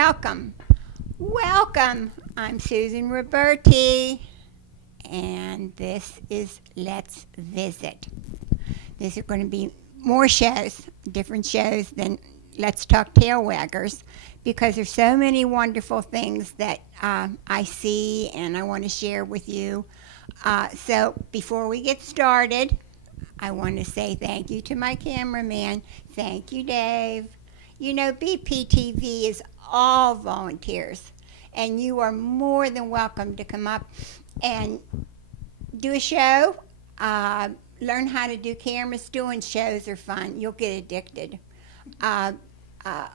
Welcome. Welcome. I'm Susan Roberti, and this is Let's Visit. These are going to be more shows, different shows than Let's Talk Tail Waggers, because there's so many wonderful things that I see and I want to share with you. So before we get started, I want to say thank you to my cameraman. Thank you, Dave. You know, BPTV is all volunteers, and you are more than welcome to come up and do a show. Learn how to do cameras. Doing shows are fun. You'll get addicted.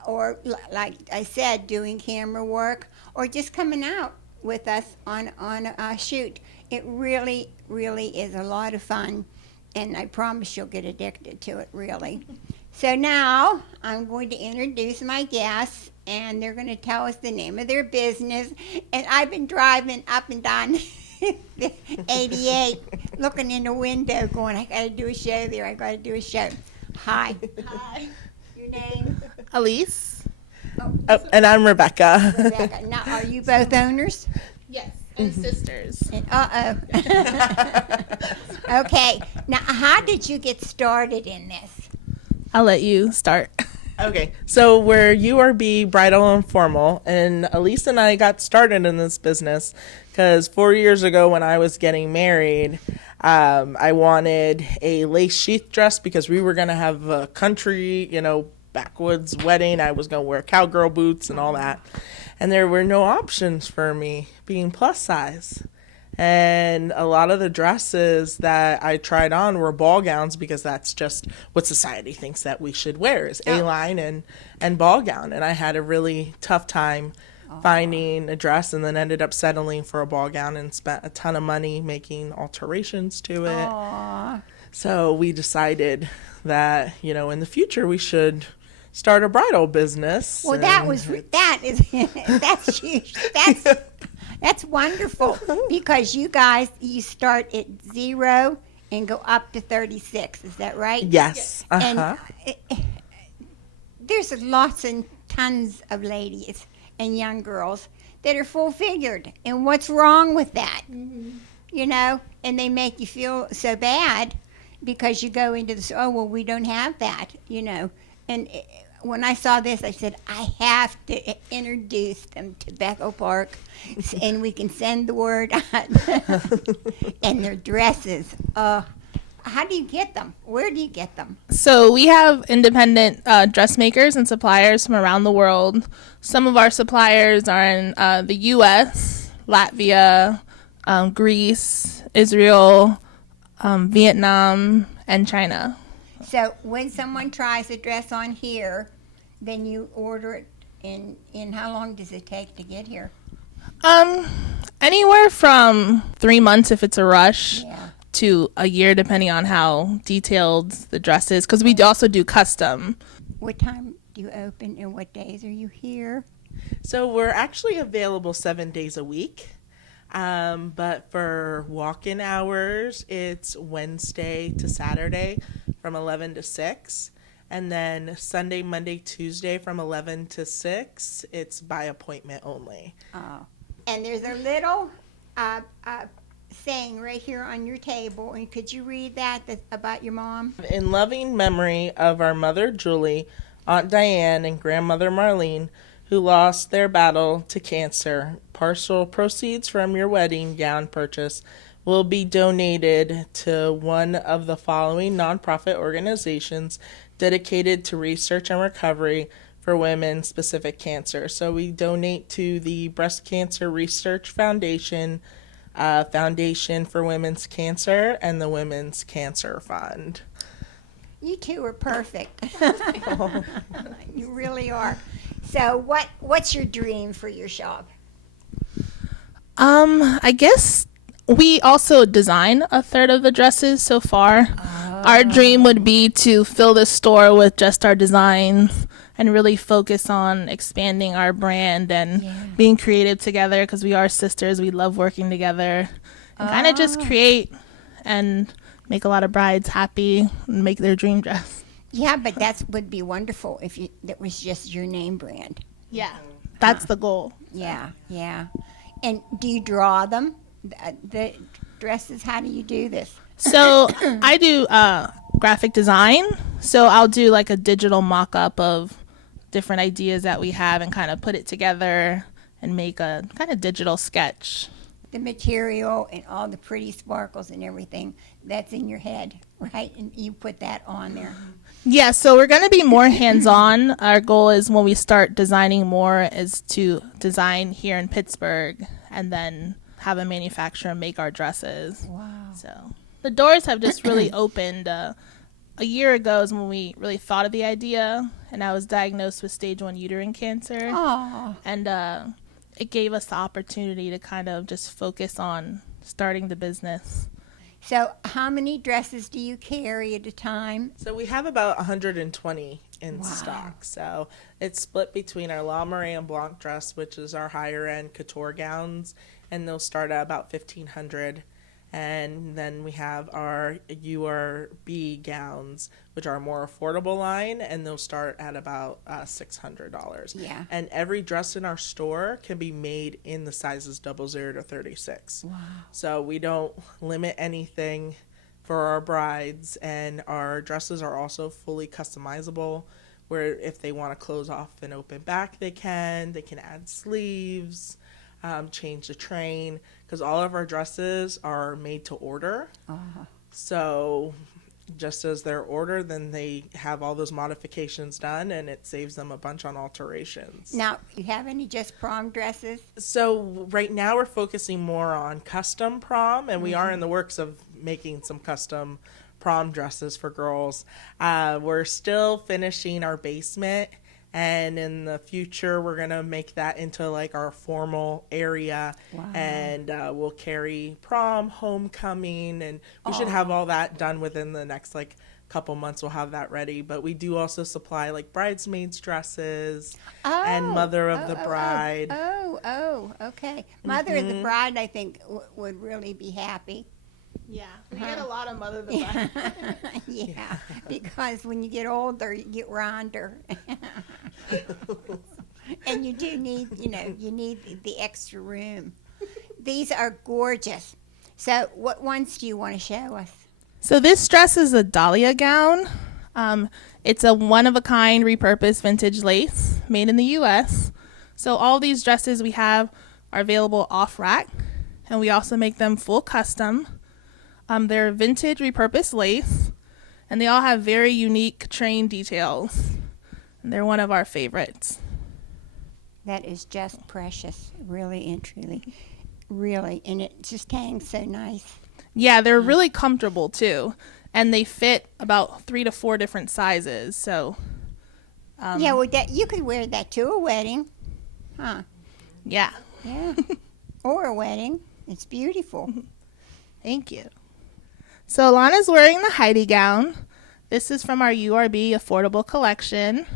Or, like I said, doing camera work, or just coming out with us on a shoot. It really, really is a lot of fun, and I promise you'll get addicted to it, really. So now I'm going to introduce my guests, and they're going to tell us the name of their business. And I've been driving up and down 88, looking in the window, going, I got to do a show there. I got to do a show. Hi. Hi. Your name? Elise. And I'm Rebecca. Rebecca. Now, are you both owners? Yes. And sisters. Uh-oh. Okay. Now, how did you get started in this? I'll let you start. Okay, so we're URB Bridal and Formal, and Elise and I got started in this business because 4 years ago when I was getting married, I wanted a lace sheath dress because we were going to have a country, backwoods wedding. I was going to wear cowgirl boots and all that, and there were no options for me being plus size. And a lot of the dresses that I tried on were ball gowns because that's just what society thinks that we should wear is A-line and ball gown. And I had a really tough time finding a dress, and then ended up settling for a ball gown and spent a ton of money making alterations to it. Aww. So we decided that, in the future we should start a bridal business. Well, that's huge. That's wonderful, because you start at 0 and go up to 36. Is that right? Yes. Uh-huh. And there's lots and tons of ladies and young girls that are full-figured. And what's wrong with that? Mm-hmm. And they make you feel so bad because you go into this, we don't have that, And when I saw this, I said, I have to introduce them to Bethel Park, and we can send the word out. And their dresses. How do you get them? Where do you get them? So we have independent dressmakers and suppliers from around the world. Some of our suppliers are in the U.S., Latvia, Greece, Israel, Vietnam, and China. So when someone tries a dress on here, then you order it in how long does it take to get here? Anywhere from 3 months if it's a rush, Yeah. to a year depending on how detailed the dress is, because we also do custom. What time do you open, and what days are you here? So we're actually available 7 days a week. But for walk-in hours, it's Wednesday to Saturday from 11 to 6. And then Sunday, Monday, Tuesday from 11 to 6, it's by appointment only. Oh. And there's a little saying right here on your table. And could you read that's about your mom? In loving memory of our mother, Julie, Aunt Diane, and grandmother Marlene, who lost their battle to cancer, partial proceeds from your wedding gown purchase will be donated to one of the following nonprofit organizations dedicated to research and recovery for women-specific cancer. So we donate to the Breast Cancer Research Foundation, Foundation for Women's Cancer, and the Women's Cancer Fund. You two are perfect. You really are. So what's your dream for your shop? I guess we also design a third of the dresses so far. Our dream would be to fill the store with just our designs and really focus on expanding our brand and being creative together, because we are sisters. We love working together and kind of just create and make a lot of brides happy and make their dream dress. Yeah, but that would be wonderful if that was just your name brand. Yeah, that's the goal. Yeah, yeah. And do you draw them? The dresses, how do you do this? So I do graphic design. So I'll do like a digital mock-up of different ideas that we have and kind of put it together and make a kind of digital sketch. The material and all the pretty sparkles and everything, that's in your head, right? And you put that on there. Yeah, so we're going to be more hands-on. Our goal is when we start designing more is to design here in Pittsburgh and then have a manufacturer make our dresses. Wow. So the doors have just really opened. A year ago is when we really thought of the idea, and I was diagnosed with stage 1 uterine cancer. Oh, And it gave us the opportunity to kind of just focus on starting the business. so how many dresses do you carry at a time? So we have about 120 in Wow. stock. So it's split between our La Moran Blanc dress, which is our higher end couture gowns, and they'll start at about 1,500. And then we have our URB gowns, which are a more affordable line, and they'll start at about $600. Yeah. And every dress in our store can be made in the sizes 00 to 36. Wow. So we don't limit anything for our brides, and our dresses are also fully customizable, where if they want to close off and open back, they can add sleeves, change the train, because all of our dresses are made to order. Uh-huh. So just as they're ordered, then they have all those modifications done, and it saves them a bunch on alterations. Now, you have any just prom dresses? So right now we're focusing more on custom prom, and we are in the works of making some custom prom dresses for girls. We're still finishing our basement, and in the future we're gonna make that into like our formal area. Wow. And we'll carry prom, homecoming, and we should have all that done within the next like couple months. We'll have that ready, but we do also supply like bridesmaids dresses and mother of the bride. Okay. Mother of the bride, I think, would really be happy. Yeah, we get a lot of mother of the bride. Yeah, because when you get older, you get rounder. And you do need, you need the extra room. These are gorgeous. So what ones do you want to show us? So this dress is a Dahlia gown. It's a one-of-a-kind repurposed vintage lace made in the U.S. So all these dresses we have are available off-rack, and we also make them full custom. They're vintage repurposed lace, and they all have very unique train details. And they're one of our favorites. That is just precious, really and truly. Really, and it just hangs so nice. Yeah, they're really comfortable too, and they fit about 3 to 4 different sizes. So Yeah, well, you could wear that to a wedding. Huh. yeah, Yeah. Or a wedding. It's beautiful. thank you. So Alana's wearing the Heidi gown. This is from our URB affordable collection.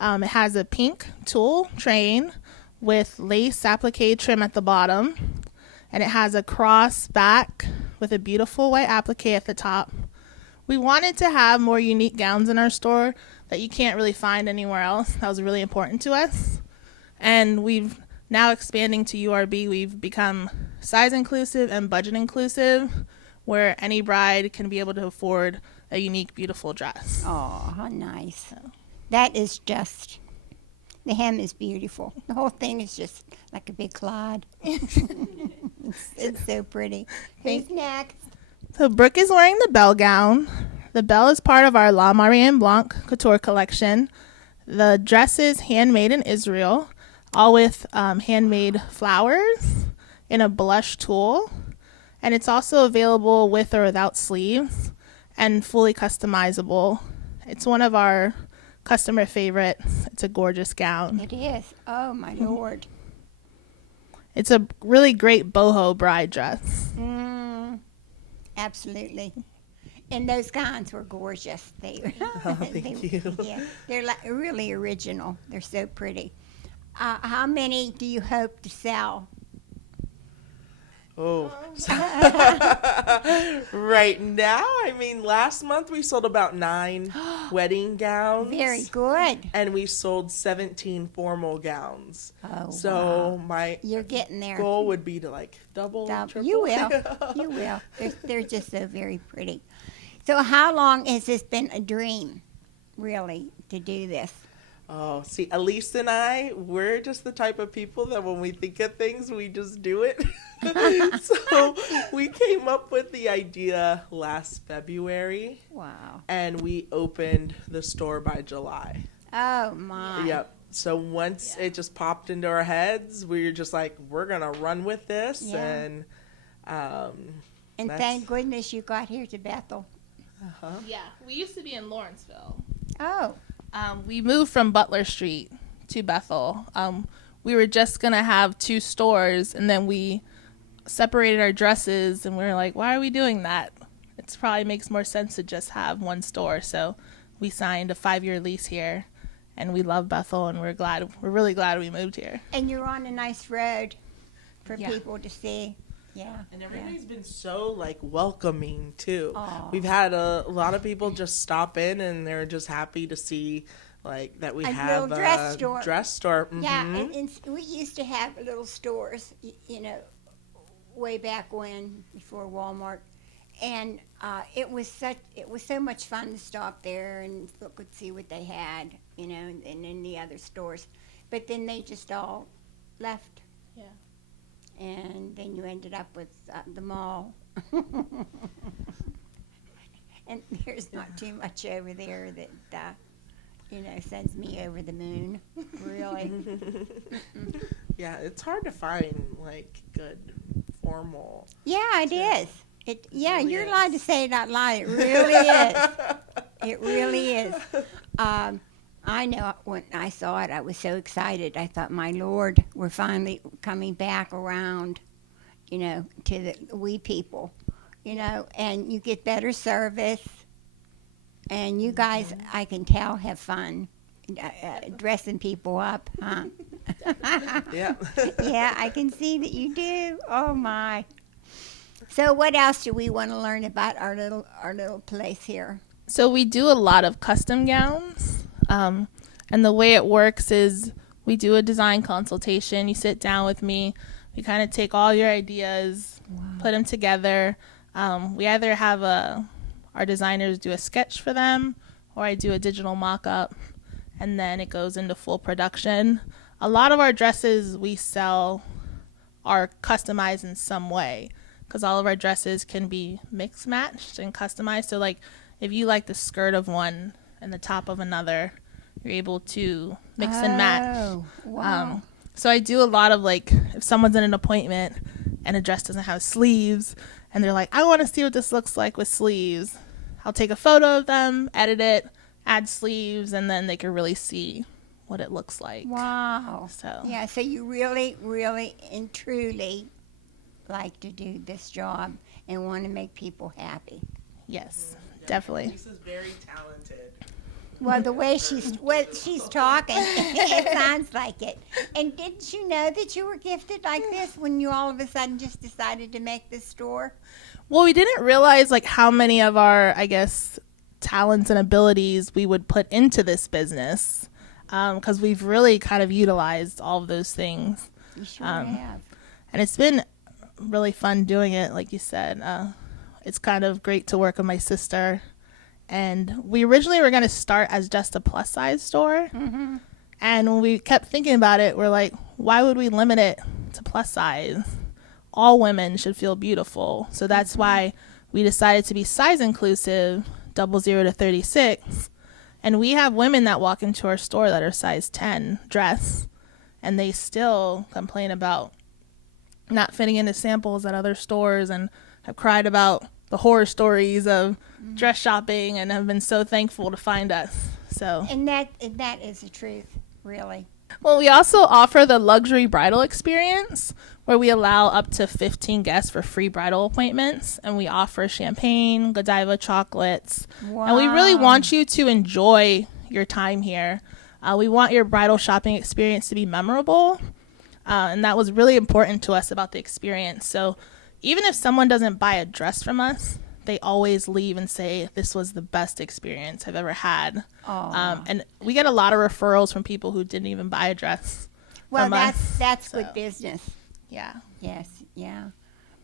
It has a pink tulle train with lace applique trim at the bottom, and it has a cross back with a beautiful white applique at the top. We wanted to have more unique gowns in our store that you can't really find anywhere else. That was really important to us. And we've now expanding to URB, we've become size inclusive and budget inclusive, where any bride can be able to afford a unique, beautiful dress. Oh, how nice. That is just, the hem is beautiful. The whole thing is just like a big clod. it's so pretty. Who's next? So Brooke is wearing the Belle gown. The Belle is part of our La Marianne Blanc couture collection. The dress is handmade in Israel, all with handmade flowers in a blush tulle. And it's also available with or without sleeves and fully customizable. It's one of our customer favorites. It's a gorgeous gown. It is. Oh, my Lord. It's a really great boho bride dress. Absolutely. And those gowns were gorgeous. They, Thank you. Yeah, they're like really original. They're so pretty. How many do you hope to sell? Oh. Right now, I mean, last month we sold about 9 wedding gowns. Very good. And we sold 17 formal gowns. Oh, So wow. my You're getting there. goal would be to like double, triple. You will. You will. They're just so very pretty. So how long has this been a dream, really, to do this? Oh, see, Elise and I, we're just the type of people that when we think of things, we just do it. So we came up with the idea last February, Wow. and we opened the store by July. Oh, my. Yep. So once it just popped into our heads, we were just like, we're going to run with this. Yeah. And And that's- thank goodness you got here to Bethel. Yeah, we used to be in Lawrenceville. Oh, We moved from Butler Street to Bethel. We were just going to have 2 stores, and then we separated our dresses, and we were like, why are we doing that? It probably makes more sense to just have 1 store. So we signed a 5-year lease here, and we love Bethel, and we're really glad we moved here. and you're on a nice road for Yeah. people to see. Yeah. And everybody's been so like welcoming too. Aw. We've had a lot of people just stop in and they're just happy to see like that we A have little dress store. dress store. Yeah, Mhm. and we used to have little stores, you know, way back when, before Walmart, and it was so much fun to stop there and look and see what they had, you know, and in the other stores. But then they just all left. Yeah. And then you ended up with the mall. And there's not too much over there that, sends me over the moon, really. Yeah, it's hard to find like good formal. Yeah, it Yeah. is. really You're is. allowed to say it out loud. It really is. It really is. I know when I saw it, I was so excited. I thought, my Lord, we're finally coming back around, to the we people, and you get better service. And you guys, I can tell, have fun dressing people up, huh? Yeah. Yeah, I can see that you do. Oh, my. So what else do we want to learn about our little place here? So we do a lot of custom gowns. And the way it works is we do a design consultation. You sit down with me. We kind of take all your ideas, put them together. We either have our designers do a sketch for them, or I do a digital mock-up, and then it goes into full production. A lot of our dresses we sell are customized in some way, because all of our dresses can be mix matched and customized. So like if you like the skirt of one and the top of another, you're able to mix and match. Oh, wow. So I do a lot of like, if someone's in an appointment and a dress doesn't have sleeves and they're like, I want to see what this looks like with sleeves, I'll take a photo of them, edit it, add sleeves, and then they can really see what it looks like. Wow. So Yeah, so you really, really and truly like to do this job and want to make people happy. yes, definitely. Lisa's very talented. Well, the way she's talking, it sounds like it. And didn't you know that you were gifted like this when you all of a sudden just decided to make this store? Well, we didn't realize like how many of our, I guess, talents and abilities we would put into this business, because we've really kind of utilized all of those things. You sure have. And it's been really fun doing it, like you said. It's kind of great to work with my sister. And we originally were going to start as just a plus size store. Mm-hmm. And when we kept thinking about it, we're like, why would we limit it to plus size? All women should feel beautiful. So that's why we decided to be size inclusive, 00 to 36. And we have women that walk into our store that are size 10 dress, and they still complain about not fitting into samples at other stores and have cried about the horror stories of dress shopping and have been so thankful to find us. So, And that is the truth, really. well, we also offer the luxury bridal experience where we allow up to 15 guests for free bridal appointments, and we offer champagne, Godiva chocolates, and we really Wow. want you to enjoy your time here. We want your bridal shopping experience to be memorable, and that was really important to us about the experience. So even if someone doesn't buy a dress from us, they always leave and say, this was the best experience I've ever had. And we get a lot of referrals from people who didn't even buy a dress Well, from us. that's so. good business. Yeah. Yes, yeah.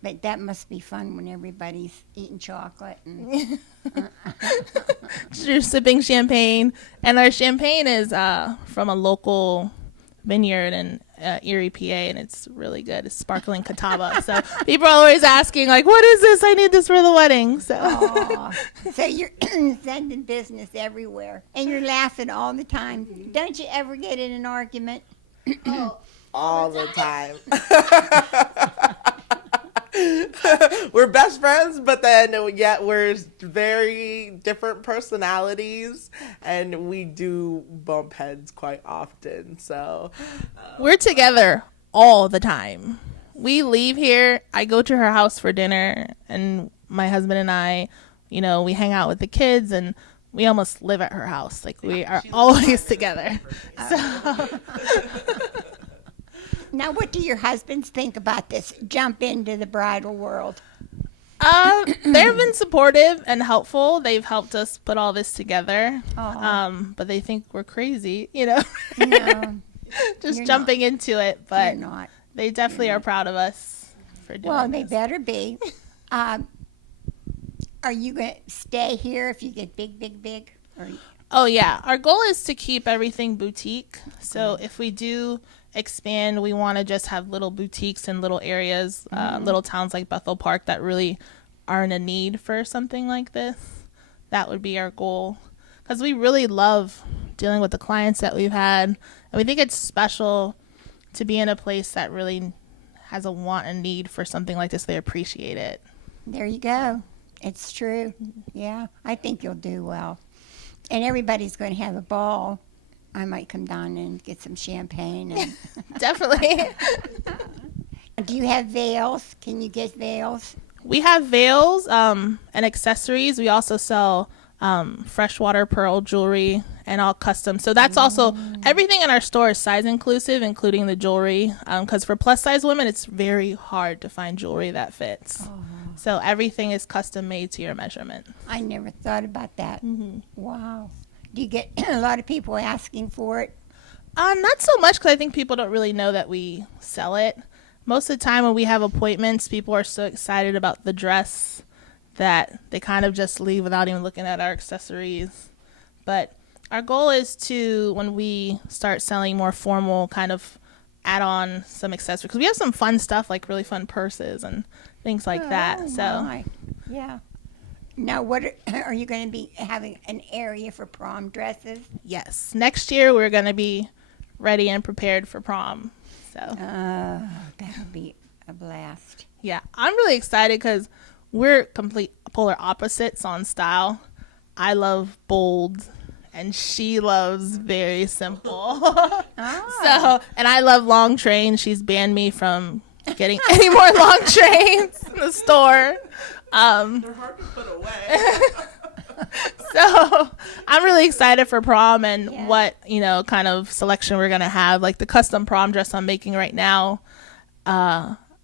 But that must be fun when everybody's eating chocolate. And You're sipping champagne. And our champagne is from a local vineyard in Erie, PA, and it's really good. It's sparkling Catawba. So people are always asking, like, what is this? I need this for the wedding. So, so you're sending business everywhere, and you're laughing all the time. Don't you ever get in an argument? All the time. We're best friends, but then yet we're very different personalities, and we do bump heads quite often. So we're together all the time. We leave here, I go to her house for dinner, and my husband and I, you know, we hang out with the kids, and we almost live at her house. Like, we are always together. So. Now, what do your husbands think about this jump into the bridal world? They've been supportive and helpful. They've helped us put all this together. But they think we're crazy, you know, No, just You're jumping into it. But you're not. they definitely are proud of us for doing Well, they this. better be. Are you going to stay here if you get big? Or, Oh, yeah. Our goal is to keep everything boutique. So if we do expand, we want to just have little boutiques in little areas, little towns like Bethel Park that really are in a need for something like this. That would be our goal, because we really love dealing with the clients that we've had, and we think it's special to be in a place that really has a want and need for something like this. They appreciate it. there you go. It's true. Yeah, I think you'll do well. And everybody's going to have a ball. I might come down and get some champagne. And Definitely. do you have veils? Can you get veils? We have veils and accessories. We also sell freshwater pearl jewelry and all custom. So that's also everything in our store is size inclusive, including the jewelry. Because for plus size women, it's very hard to find jewelry that fits. So everything is custom made to your measurement. I never thought about that. Wow. Do you get a lot of people asking for it? Not so much, because I think people don't really know that we sell it. Most of the time when we have appointments, people are so excited about the dress that they kind of just leave without even looking at our accessories. But our goal is to, when we start selling more formal, kind of add on some accessories. Because we have some fun stuff, like really fun purses and things like that. Oh, So my. Yeah. Now, what are you going to be having an area for prom dresses? yes, next year we're going to be ready and prepared for prom. So That'll be a blast. yeah, I'm really excited because we're complete polar opposites on style. I love bold, and she loves very simple. So, and I love long trains. She's banned me from getting any more long trains in the store. they're hard to put away. So I'm really excited for prom and Yeah. what, you know, kind of selection we're going to have. Like the custom prom dress I'm making right now.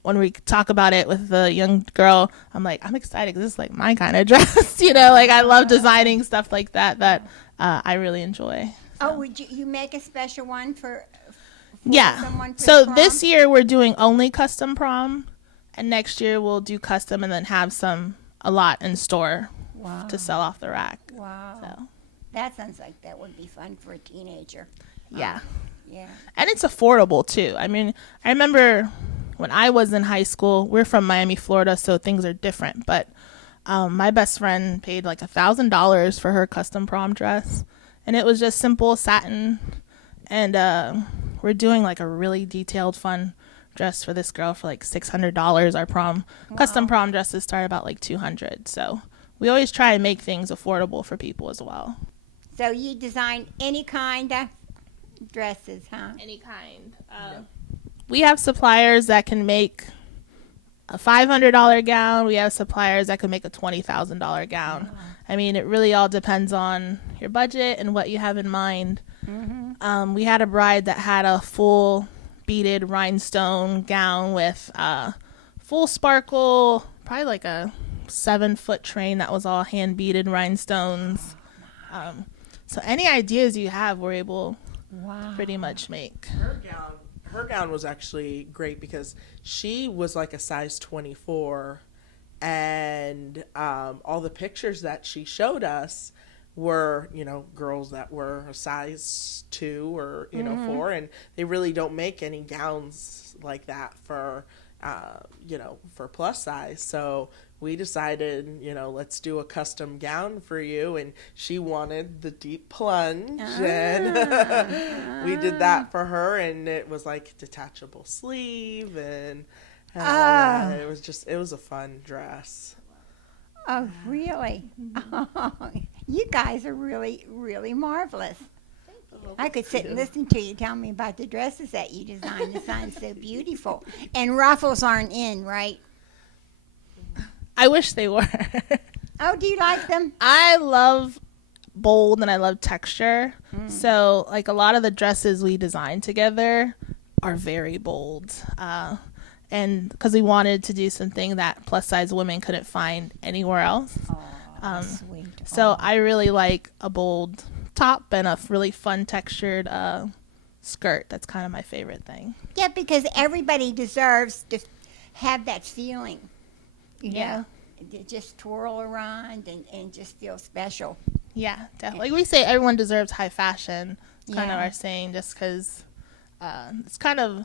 When we talk about it with the young girl, I'm like, I'm excited because this is like my kind of dress. You know, like I love designing stuff like that I really enjoy. Oh, would you make a special one for Yeah. someone for So prom? this year we're doing only custom prom, and next year we'll do custom and then have a lot in store Wow. to sell off the rack. Wow. So That sounds like that would be fun for a teenager. yeah. Yeah. And it's affordable too. I mean, I remember when I was in high school, we're from Miami, Florida, so things are different. But my best friend paid like $1,000 for her custom prom dress, and it was just simple satin. And we're doing like a really detailed, fun dress for this girl for like $600. Our custom prom dresses start about like $200. So we always try and make things affordable for people as well. So you design any kind of dresses, huh? Any kind. We have suppliers that can make a $500 gown. We have suppliers that can make a $20,000 gown. I mean, it really all depends on your budget and what you have in mind. We had a bride that had a full beaded rhinestone gown with full full sparkle, probably like a 7-foot train that was all hand beaded rhinestones. So any ideas you have, we're able Wow. pretty much make. Her gown was actually great because she was like a size 24, and all the pictures that she showed us were, you know, girls that were a size 2 or, you know, 4, and they really don't make any gowns like that for, you know, for plus size. So we decided, you know, let's do a custom gown for you, and she wanted the deep plunge, and we did that for her, and it was like detachable sleeve and all that. It was a fun dress. Oh, really? Oh, you guys are really, really marvelous. I could sit and listen to you tell me about the dresses that you designed. They sound so beautiful. And ruffles aren't in, right? I wish they were. Oh, do you like them? I love bold and I love texture. So like a lot of the dresses we designed together are very bold. And because we wanted to do something that plus size women couldn't find anywhere else. Oh, sweet. So I really like a bold top and a really fun textured skirt. That's kind of my favorite thing. Yeah, because everybody deserves to have that feeling, you know, to just twirl around and just feel special. Yeah, definitely. Like we say, everyone deserves high fashion. It's kind of Yeah. our saying, just because it's kind of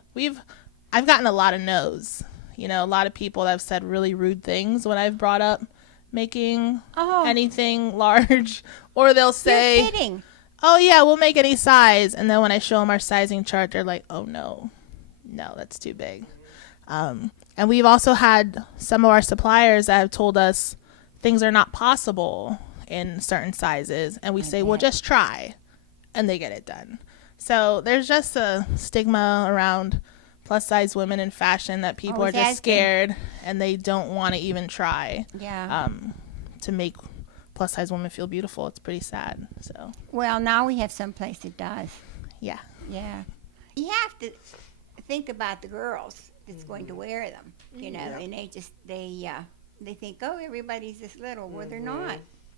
I've gotten a lot of no's. You know, a lot of people that have said really rude things when I've brought up making Oh, anything large, or they'll you're say, kidding. "Oh yeah, we'll make any size," and then when I show them our sizing chart, they're like, "Oh no, that's too big." And we've also had some of our suppliers that have told us things are not possible in certain sizes, and we say, "Well, just try," and they get it done. So there's just a stigma around plus size women in fashion that people Always are just has been. scared and they don't want to even try Yeah. to make plus size women feel beautiful. It's pretty sad. So Well, now we have someplace that does. yeah. Yeah. You have to think about the girls that's going to wear them, you know, and they think, oh, everybody's this little. Well, they're not.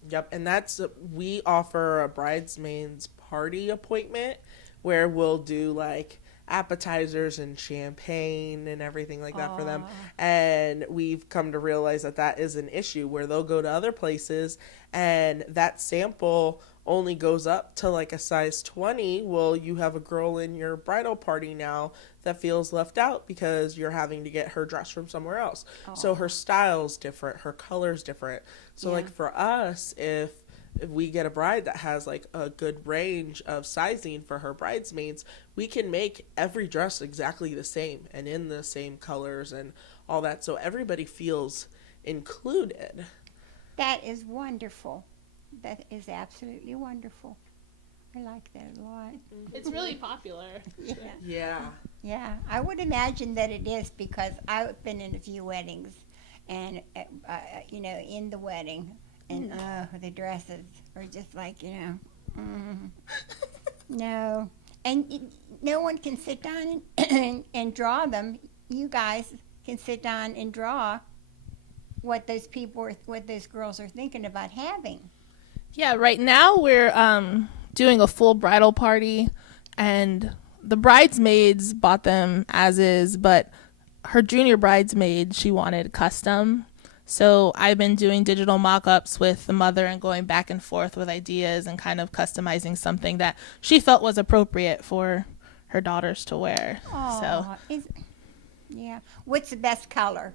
Yep, and that's we offer a bridesmaids party appointment where we'll do like appetizers and champagne and everything like that for them. And we've come to realize that that is an issue where they'll go to other places and that sample only goes up to like a size 20. Well, you have a girl in your bridal party now that feels left out because you're having to get her dress from somewhere else. So her style's different, her color's different. So Yeah. like for us, if we get a bride that has like a good range of sizing for her bridesmaids, we can make every dress exactly the same and in the same colors and all that, so everybody feels included. That is wonderful. That is absolutely wonderful. I like that a lot. It's really popular. Yeah. Yeah. Yeah, I would imagine that it is because I've been in a few weddings, and you know, in the wedding, and the dresses are just like, you know, no, and no one can sit down and draw them. You guys can sit down and draw what those what those girls are thinking about having. Yeah, right now we're doing a full bridal party, and the bridesmaids bought them as is, but her junior bridesmaid, she wanted custom. So I've been doing digital mock-ups with the mother and going back and forth with ideas and kind of customizing something that she felt was appropriate for her daughters to wear. So Yeah. What's the best color?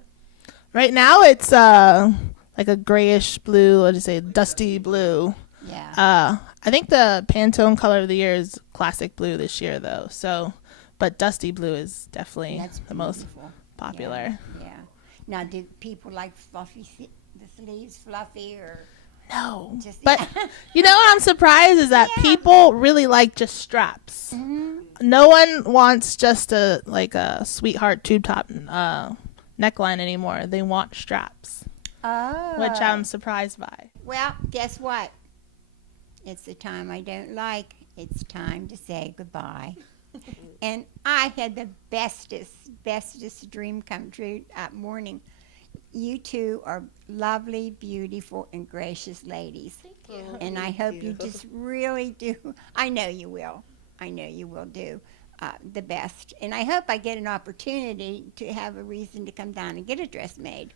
right now it's like a grayish blue, what do you say, dusty blue. Yeah. I think the Pantone color of the year is classic blue this year, though. So, but dusty blue is definitely That's the most beautiful. popular. Yeah. Now, do people like the sleeves fluffy or No, just? but you know what I'm surprised is that Yeah. people really like just straps. Mhm. No one wants just a sweetheart tube top neckline anymore. They want straps, Oh. which I'm surprised by. Well, guess what? It's the time I don't like. It's time to say goodbye. And I had the bestest dream come true morning. You two are lovely, beautiful, and gracious ladies. Thank you. And I hope you just really do. I know you will. I know you will do the best. And I hope I get an opportunity to have a reason to come down and get a dress made.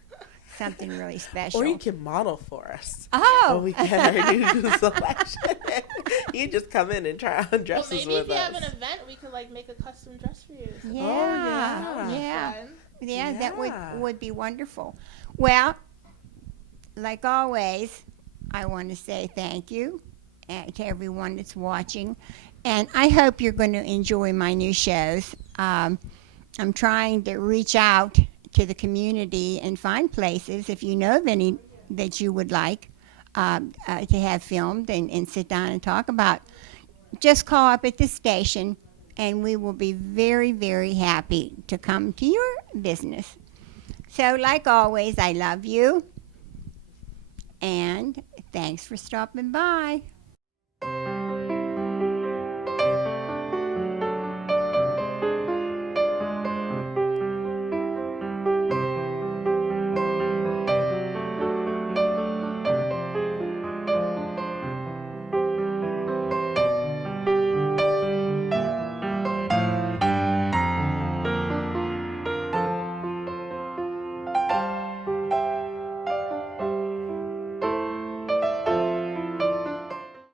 Something really special. Or you can model for us. Oh, When we get our new selection. You just come in and try on Well, dresses maybe with if you have an us. event, we could like make a custom dress for you. yeah, yeah. yeah. Fun. Yeah, that Yeah. would be wonderful. Well, like always, I want to say thank you to everyone that's watching. And I hope you're going to enjoy my new shows. I'm trying to reach out to the community and find places, if you know of any that you would like to have filmed and sit down and talk about. Just call up at the station and we will be very, very happy to come to your business. So, like always, I love you. And thanks for stopping by.